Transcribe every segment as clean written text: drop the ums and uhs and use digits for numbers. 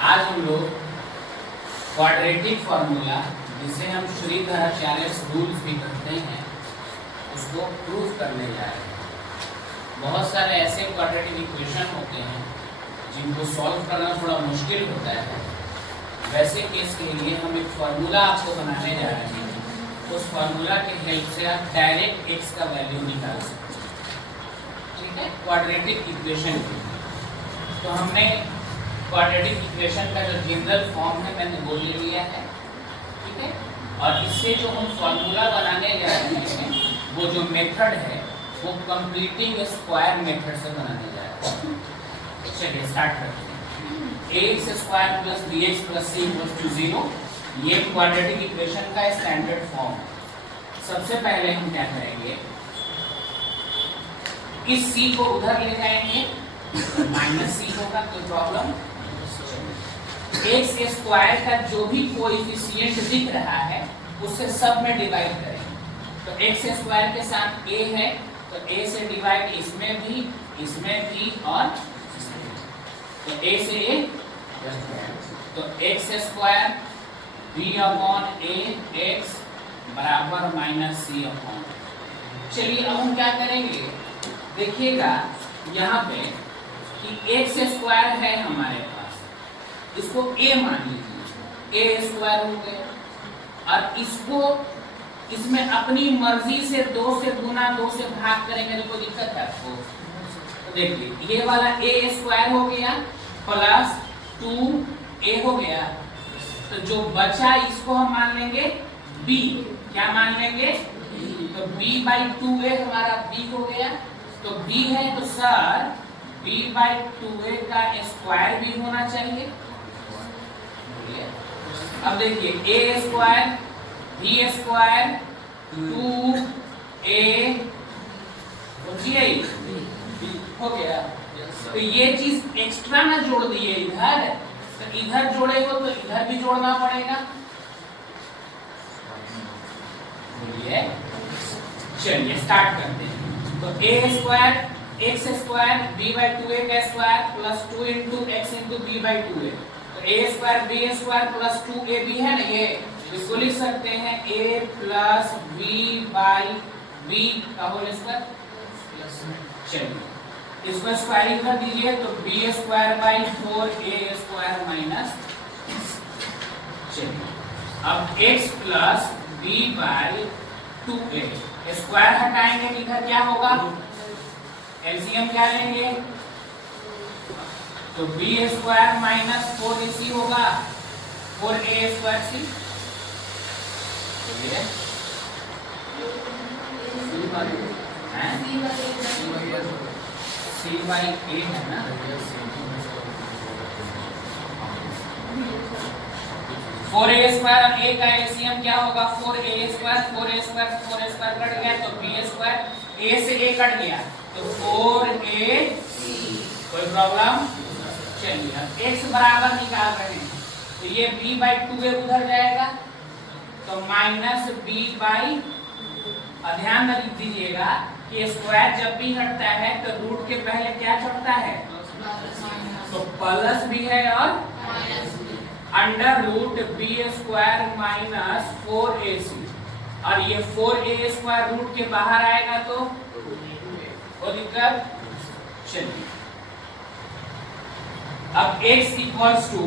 आज हम लोग क्वाड्रेटिक फॉर्मूला जिसे हम श्रीधराचार्य रूल्स भी कहते हैं उसको प्रूफ करने जा रहे हैं। बहुत सारे ऐसे क्वाड्रेटिक इक्वेशन होते हैं जिनको सॉल्व करना थोड़ा मुश्किल होता है। वैसे केस के लिए हम एक फार्मूला आपको बनाने जा रहे हैं। उस फार्मूला के हेल्प से आप डायरेक्ट x का वैल्यू निकाल सकते हैं। ठीक है, क्वाड्रेटिक इक्वेशन की। तो हमने क्वाड्रेटिक इक्वेशन का जो जनरल फॉर्म है मैंने वो ले लिया है। ठीक है, और इससे जो हम फार्मूला बनाने जा रहे हैं वो जो मेथड है वो कंप्लीटिंग स्क्वायर मेथड से बनाने जा रहे हैं। चलिए स्टार्ट करते हैं। ax square plus bx plus c equals to 0 ये क्वाड्रेटिक इक्वेशन का स्टैंडर्ड फॉर्म है। सबसे पहले हम क्या करेंगे, इस c को उधर ले जाएंगे माइनस c होगा, कोई प्रॉब्लम। x स्क्वायर का जो भी कोएफिशिएंट दिख रहा है उससे सब में डिवाइड करेंगे। तो x स्क्वायर के साथ a है तो a से डिवाइड इसमें भी और इसमें भी। तो a से a तो x square b upon a x बराबर माइनस c अपॉन। चलिए अब हम क्या करेंगे, देखिएगा यहाँ पे कि x स्क्वायर है हमारे पास, इसको a मान लीजिए, a स्क्वायर हो गया। और इसको इसमें अपनी मर्जी से 2 से गुना 2 से भाग करेंगे तो कोई दिक्कत है आपको? तो देखिए ये वाला a स्क्वायर हो गया प्लस 2a हो गया। तो जो बचा इसको हम मान लेंगे b। क्या मान लेंगे? तो b बाई 2a हमारा b हो गया। तो b है तो सर b बाई 2a का स्क्वायर भी होना चाहिए। अब देखिए a square b square 2a हो गया। तो ये चीज एक्स्ट्रा ना जोड़ दिए इधर, तो इधर जोड़ेगा तो इधर भी जोड़ना पड़ेगा। बोलिए, चलिए स्टार्ट करते हैं। तो a square x square b by 2a का square plus 2 into x into b by 2a। तो a square b square plus 2ab है ना, ये इसको लिख सकते हैं a plus b by b का होल स्क्वायर। चलिए इसको स्क्वायरिंग कर दीजिए तो b square by 4a square minus. चलिए अब x plus b by 2a square हटाएंगे, इधर क्या होगा, एलसीएम क्या लेंगे, तो b स्क्वायर माइनस 4ac होगा 4a square c। c by a है ना, 4a स्क्वायर और a का एलसीएम क्या होगा 4a स्क्वायर कट गया तो b स्क्वायर, a से a कट गया तो 4ac। कोई प्रॉब्लम? चलिए अब x बराबर निकाल रहे हैं तो ये b बाई 2a उधर जाएगा तो माइनस b बाई, ध्यान रख दीजिएगा कि स्क्वायर जब भी हटता है तो रूट के पहले क्या चढ़ता है, तो प्लस भी है और under root b square minus 4ac। और ये 4a स्क्वायर रूट के बाहर आएगा तो वो दिक्कत। चलिए अब x equals to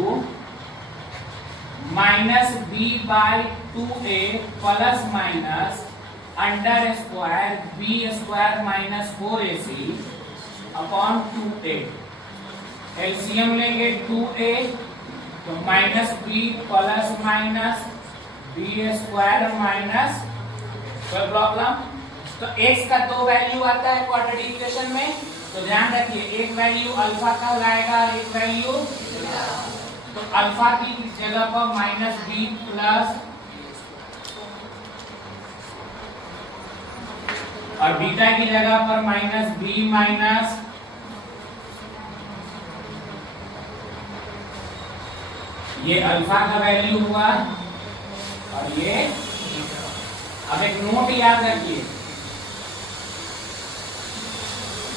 minus b by 2a plus minus under square b square minus 4ac upon 2a। LCM लेंगे 2a तो minus b plus minus b square minus. कोई प्रॉब्लम? तो x का 2 वैल्यू आता है क्वाड्रेटिक इक्वेशन में, तो ध्यान रखिए एक वैल्यू अल्फा का लाएगा और एक वैल्यू, तो अल्फा की जगह पर माइनस b प्लस और बीटा की जगह पर माइनस b माइनस, ये अल्फा का वैल्यू हुआ और ये। अब एक नोट याद रखिए,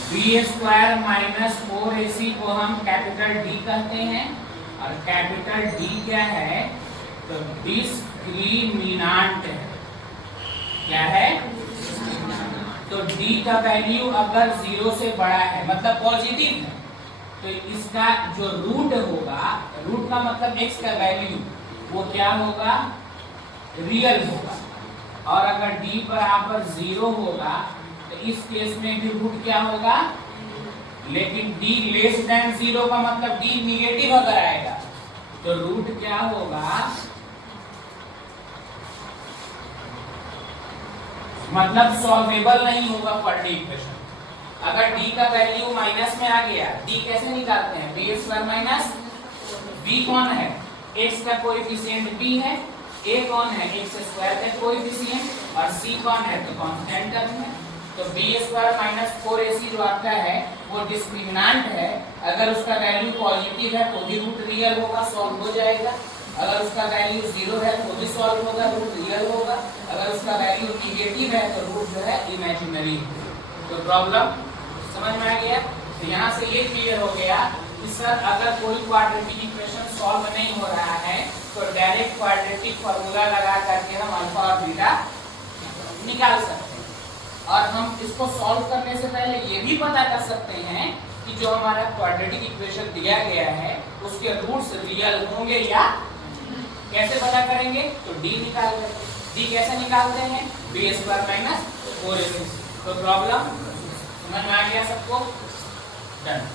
बी स्क्वायर माइनस 4ac को हम कैपिटल डी कहते हैं और कैपिटल डी क्या है, तो डिस्क्रिमिनांट है। क्या है, तो डी का वैल्यू अगर 0 से बड़ा है मतलब पॉजिटिव है, तो इसका जो रूट होगा, रूट का मतलब x का वैल्यू, वो क्या होगा, रियल होगा। और अगर d बराबर 0 होगा तो इस केस में भी रूट क्या होगा, लेकिन d लेस देन 0 का मतलब d निगेटिव अगर आएगा तो रूट क्या होगा, मतलब सॉल्वेबल नहीं होगा क्वाड्रेटिक इक्वेशन। अगर d का वैल्यू माइनस में आ गया, d कैसे निकालते हैं, b स्क्वायर माइनस b कौन है, x का कोएफिशिएंट b है, a कौन है, x स्क्वायर का कोएफिशिएंट, और c कौन है, तो कांस्टेंट टर्म है। तो b स्क्वायर माइनस 4ac जो आपका है वो डिस्क्रिमिनांट है। अगर उसका वैल्यू पॉजिटिव है तो भी रूट रियल होगा, सॉल्व हो जाएगा। अगर उसका वैल्यू 0 है तो भी सॉल्व होगा, रूट रियल होगा। अगर उसका वैल्यू निगेटिव है तो रूट जो है इमेजिनरी है। तो प्रॉब्लम समझ में आ गया। तो यहाँ से ये क्लियर हो गया कि सर अगर कोई क्वाड्रेटिक इक्वेशन सॉल्व नहीं हो रहा है तो डायरेक्ट क्वाड्रेटिक फार्मूला लगा करके हम अल्फा और बीटा निकाल सकते हैं। और हम इसको सॉल्व करने से पहले ये भी पता कर सकते हैं कि जो हमारा क्वाड्रेटिक इक्वेशन दिया गया है उसके रूट्स रियल होंगे या, कैसे पता करेंगे, तो d निकाल करके। d कैसे निकालते हैं, b स्क्वायर माइनस 4ac। तो प्रॉब्लम समझ में आ गया सबको, डन।